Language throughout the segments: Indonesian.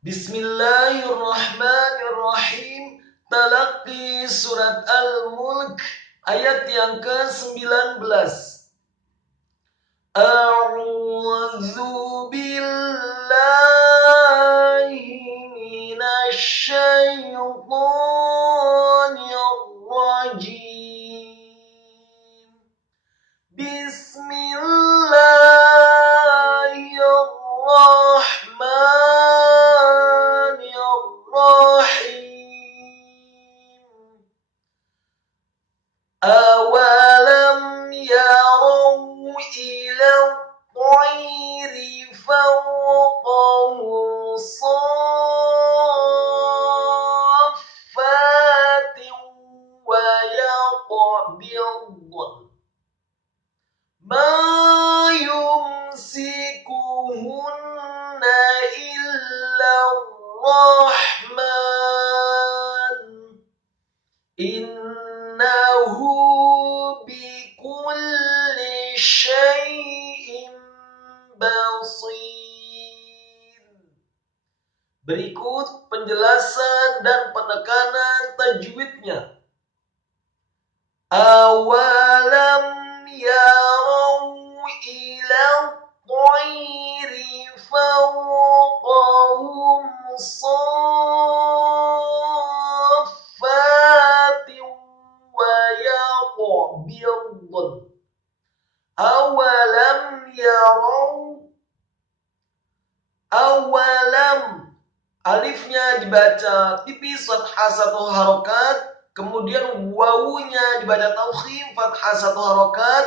Bismillahirrahmanirrahim. Talaqi surat Al-Mulk ayat yang ke-19. A'udzu billahi minasy syaithanir rajim. Bismillahirrahmanirrahim. Awalam yarau ila at-tayri fawqahum saffatin wa yaqbidun ma yumsikuhunna illa ar-Rahman innahu bikulli syai'in basir. Berikut penjelasan dan penekanan tajwidnya. Awalam yarau ila at-tayri fawqahum saffatin wa yaqbidun. Awalam yarau. Awalam, alifnya dibaca tipis fathah satu harokat, kemudian wawunya dibaca tafkhim fathah satu harokat,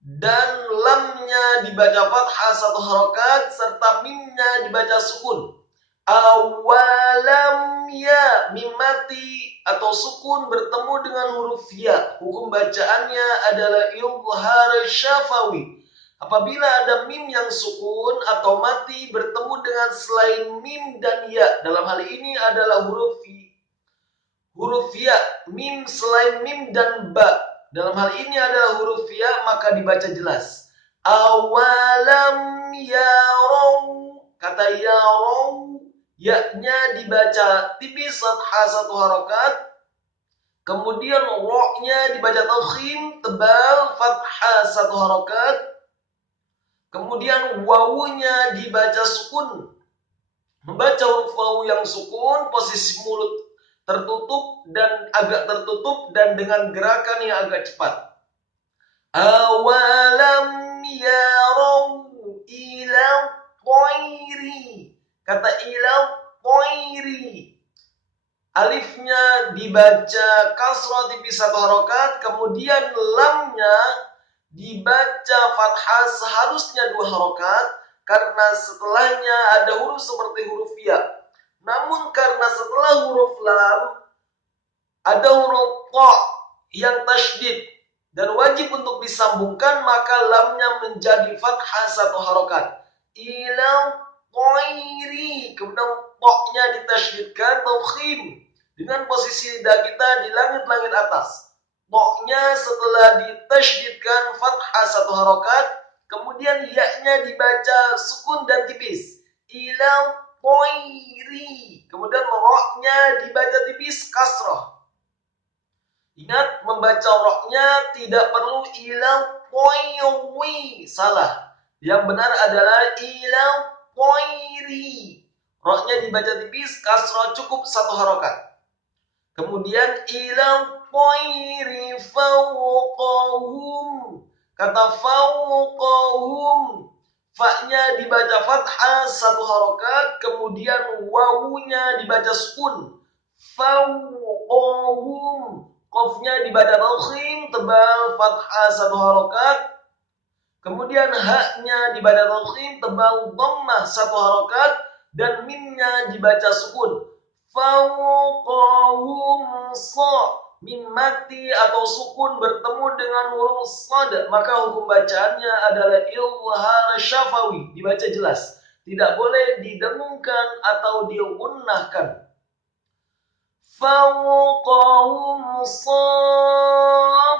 dan lamnya dibaca fathah satu harokat, serta mimnya dibaca sukun. Awalam ya, mim mati atau sukun bertemu dengan huruf ya. Hukum bacaannya adalah izhar syafawi. Apabila ada mim yang sukun atau mati bertemu dengan selain mim dan ya, dalam hal ini adalah huruf ya, mim selain mim dan ba, dalam hal ini adalah huruf ya, maka dibaca jelas. Awalam yarau, kata yarau, ya-nya dibaca tipis fathah satu harokat, kemudian ro-nya dibaca tafkhim tebal fathah satu harokat, kemudian wawunya dibaca sukun. Membaca huruf wawu yang sukun, posisi mulut tertutup dan agak tertutup dan dengan gerakan yang agak cepat. Awalam yarau ila tayri, kata ila tayri, alifnya dibaca kasrah tipis satu harokat, kemudian lamnya dibaca fathah seharusnya dua harokat, karena setelahnya ada huruf seperti huruf ya. Namun karena setelah huruf lam ada huruf ta yang tasydid dan wajib untuk disambungkan, maka lamnya menjadi fathah satu harokat. Ila tayri, kemudian ta-nya ditasydidkan tafkhim dengan posisi lidah kita di langit-langit atas. Ta-nya setelah ditasydidkan fathah satu harokat, kemudian ya-nya dibaca sukun dan tipis. Ila tayri, kemudian ro-nya dibaca tipis kasrah. Ingat, membaca ro-nya tidak perlu ila tayri, salah. Yang benar adalah ila tayri. Ro-nya dibaca tipis, kasrah cukup satu harokat. Kemudian ila tayri fawqahum, kata fawqahum, fa-nya dibaca fathah satu harokat, kemudian wawunya dibaca sukun. Fawqahum, qafnya dibaca tafkhim tebal fathah satu harokat, kemudian ha-nya dibaca tafkhim tebal dhammah satu harokat, dan mimnya dibaca sukun. Fawqahum sa, mim mati atau sukun bertemu dengan huruf sad, maka hukum bacaannya adalah izhar syafawi, dibaca jelas, tidak boleh didengungkan atau diunnahkan. Fawqahum saffatin,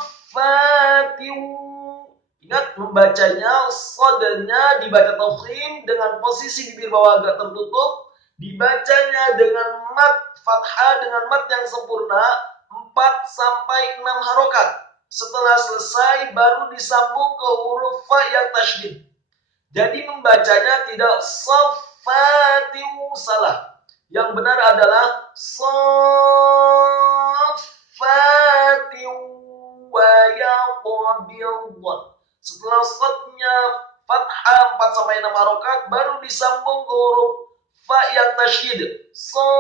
ingat membacanya, sadnya dibaca tafkhim dengan posisi bibir bawah agak tertutup Dibacanya dengan mat fathah, dengan mat yang sempurna 4 sampai 6 harokat. Setelah selesai baru disambung ke huruf fa yang tasydid. Jadi membacanya tidak saffatin, salah. Yang benar adalah saffatin wa yaqbidun. Setelah shadnya fathah 4 sampai 6 harokat baru disambung ke huruf fa yang tasydid. Saffatin.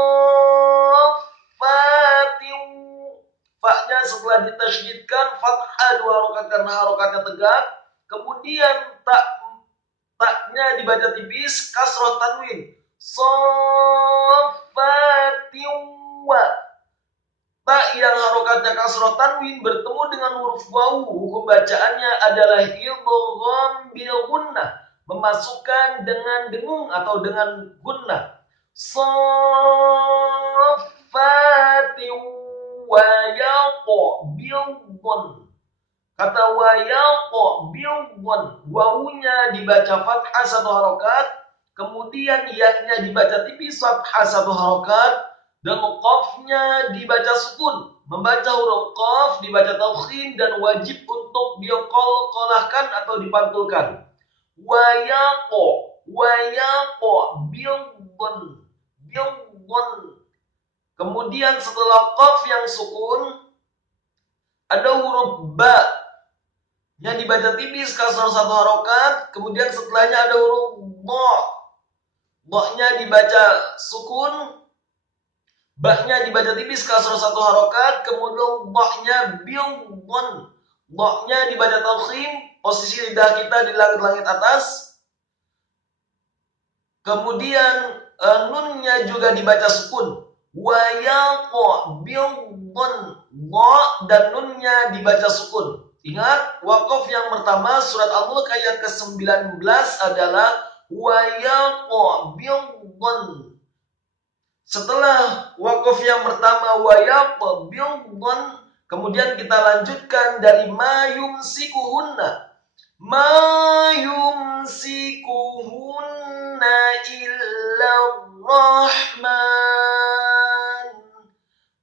Fa-nya setelah ditasydidkan fathah 2 harokat karena harokatnya tegak. Kemudian taknya dibaca tipis, kasroh tanwin. Saffatin wa. Tak yang harokatnya kasroh tanwin bertemu dengan huruf wawu, hukum bacaannya adalah idgham bil gunnah, memasukkan dengan dengung atau dengan gunnah. Saffatin wa yaqbidun. Kata wa yaqbidun, wawunya dibaca fathah 1 harokat, kemudian ya-nya dibaca tipis fathah 1 harokat, dan qafnya dibaca sukun. Membaca huruf qaf dibaca tafkhim dan wajib untuk diqalqalahkan atau dipantulkan. Wa yaqbidun. Kemudian setelah qaf yang sukun ada huruf ba yang dibaca tipis kasroh 1 harokat, kemudian setelahnya ada huruf dha. Dha-nya dibaca sukun, ba-nya dibaca tipis kasroh 1 harokat, kemudian dha-nya bidun. Dha-nya dibaca tafkhim, posisi lidah kita di langit-langit atas. Kemudian nunnya juga dibaca sukun. Wa yaqbidun. Dha dan nunnya dibaca sukun. Ingat, waqaf yang pertama surat Al-Mulk ayat ke-19 adalah wa yaqbidun. Setelah waqaf yang pertama wa yaqbidun, kemudian kita lanjutkan dari ma yumsikuhunna. Ma yumsikuhunna illa rahman.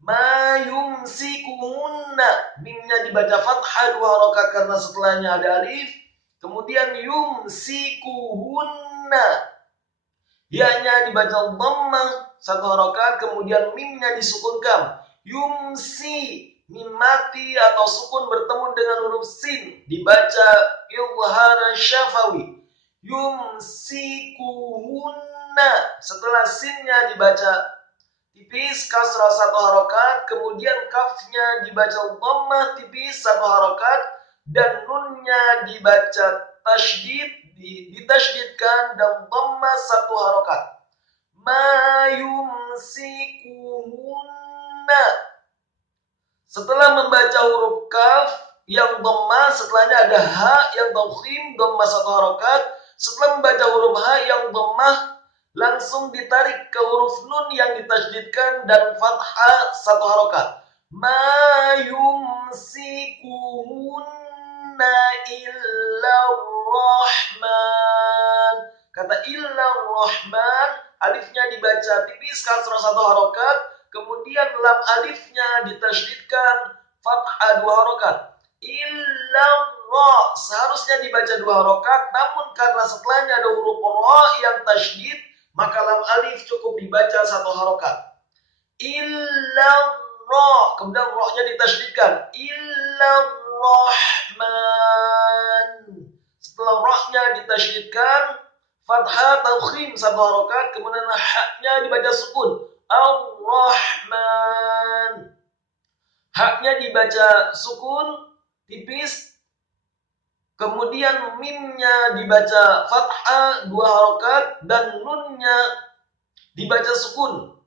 Ma yumsikuhunna. Mimnya dibaca fathah 2 harokat karena setelahnya ada alif. Kemudian yumsikuhunna. Ya-nya dibaca dhammah 1 harokat, kemudian mimnya disukunkan. Yumsi, mim mati atau sukun bertemu dengan huruf sin, dibaca idgham syafawi. Yumsikuhunna. Setelah sinnya dibaca tipis kasrah 1 harokat, kemudian kafnya dibaca dhammah tipis 1 harokat, dan nunnya dibaca ditasydidkan dan dhammah 1 harokat. Ma yumsikuhunna. Setelah membaca huruf kaf yang dhammah, setelahnya ada ha yang tafkhim dhammah 1 harokat. Setelah membaca huruf ha yang dhammah, langsung ditarik ke huruf nun yang ditasydidkan dan fathah 1 harokat. Ma yumsikuhunna illa rahman. Kata illa rahman, alifnya dibaca tipis kasrah 1 harokat, kemudian lam alifnya ditasydidkan fathah 2 harokat. Illa ra, seharusnya dibaca 2 harokat, namun karena setelahnya ada huruf ra yang tasydid, maka lam alif cukup dibaca 1 harokat. Illa ra, kemudian ra-nya ditasydidkan. Illa rahman. Setelah ra-nya ditasydidkan, fathah tafkhim 1 harokat, kemudian ha-nya dibaca sukun. Ar-Rahman. Ha-nya dibaca sukun tipis, kemudian mimnya dibaca fathah 2 harokat, dan nunnya dibaca sukun.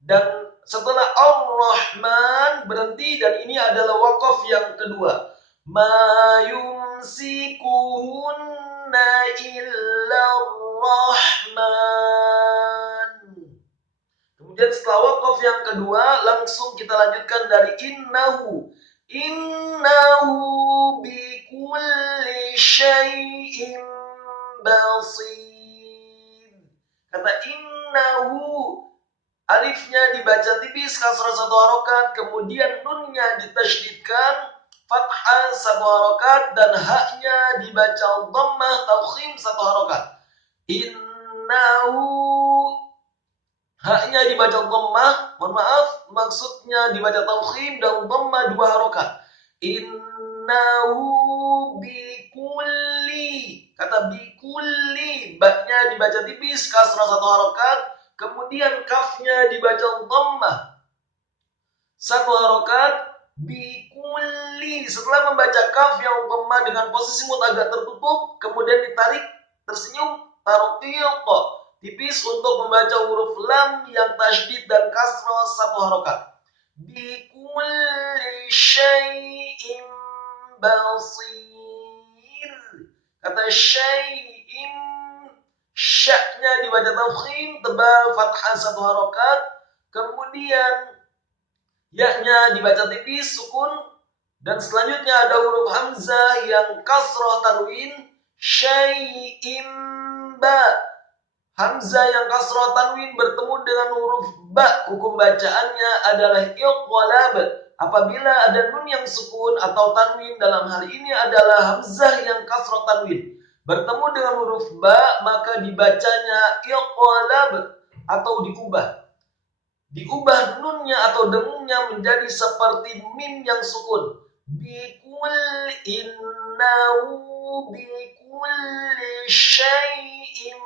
Dan setelah Ar-Rahman berhenti, dan ini adalah waqaf yang kedua. Ma yumsikuhunna illa Rahman. Kemudian setelah waqaf yang kedua, langsung kita lanjutkan dari innahu. Innahu bikulli syai'in basir. Kata innahu alifnya dibaca tipis kasrah 1 harokat, kemudian nunnya ditasydidkan fathah 1 harokat, dan haknya dibaca dhammah tafkhim 1 harokat. Innahu, haknya dibaca dhammah, mohon maaf, maksudnya dibaca tafkhim dan dhammah 2 harokat. Innahu bikulli, kata bikulli, baknya dibaca tipis kasrah 1 harokat, kemudian kafnya dibaca dhammah 1 harokat. Bikulli, setelah membaca kaf yang dhammah dengan posisi mut agak tertutup, kemudian ditarik, tersenyum, taruh tiqo tipis untuk membaca huruf lam yang tasydid dan kasrah 1 harokat. Bikulli syai'in basir, kata syai'in, syaknya dibaca tafkhim tebal fathah 1 harokat, kemudian yaknya dibaca tipis sukun, dan selanjutnya ada huruf hamzah yang kasrah tanwin syai'in ba, hamzah yang kasrah tanwin bertemu dengan huruf ba, hukum bacaannya adalah iqlab. Apabila ada nun yang sukun atau tanwin, dalam hal ini adalah hamzah yang kasrah tanwin bertemu dengan huruf ba, maka dibacanya iqlab atau diubah nunnya atau dengungnya menjadi seperti mim yang sukun. Bikul innahu bikulli syai'in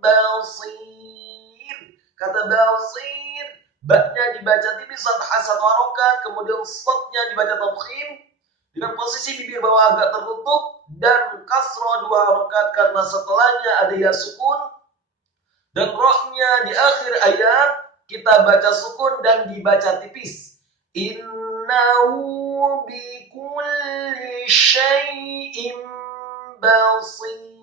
basir, kata basir, baknya dibaca tipis fathah 1 harokat, kemudian shadnya dibaca tafkhim dengan posisi bibir bawah agak tertutup dan kasrah 2 harokat karena setelahnya ada ya sukun, dan rohnya di akhir ayat kita baca sukun dan dibaca tipis. Innahu bikulli syai'in basir.